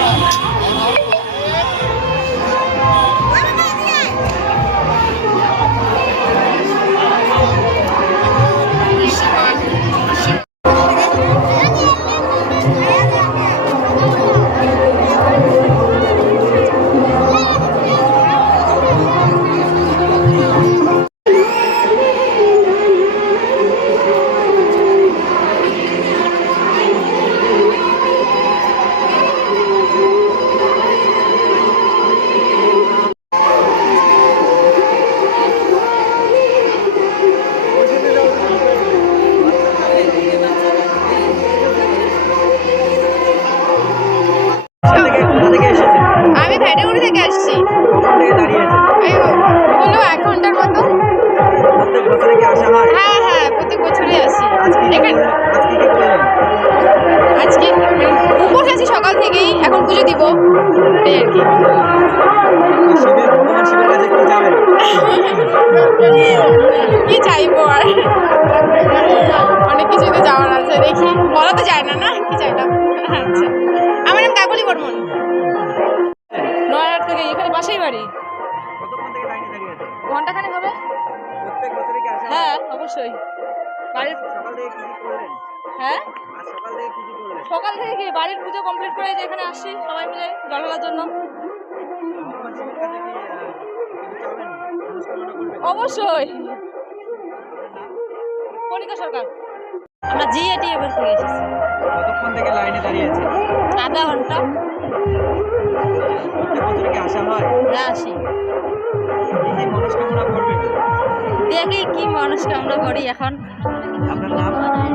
やったー! এই আর কি চাইব আর? অনেক কিছুই তো যাওয়ার আছে দেখি। বলা তো যায় না না? কি চাইলাম? আচ্ছা। আমার নাম কাকলি বর্মন। নয়ার থেকে এখানে পাশেই বাড়ি। কতক্ষণ থেকে ঘন্টাখানে হবে হয়? হ্যাঁ অবশ্যই। বাড়ির হ্যাঁ? সকাল থেকে কি বাড়ির পুজো কমপ্লিট করে যে এখানে আসছি সবাই মিলে জল ঢালার জন্য। অবশ্যই। কণিকা সরকার। আমরা জিএটি এবার থেকে এসেছি। কতক্ষণ থেকে লাইনে দাঁড়িয়েছেন আধা ঘণ্টা। আসা হয়? হ্যাঁ আসি। কি দেখি কি মনস্কামনা করি এখন। আপনার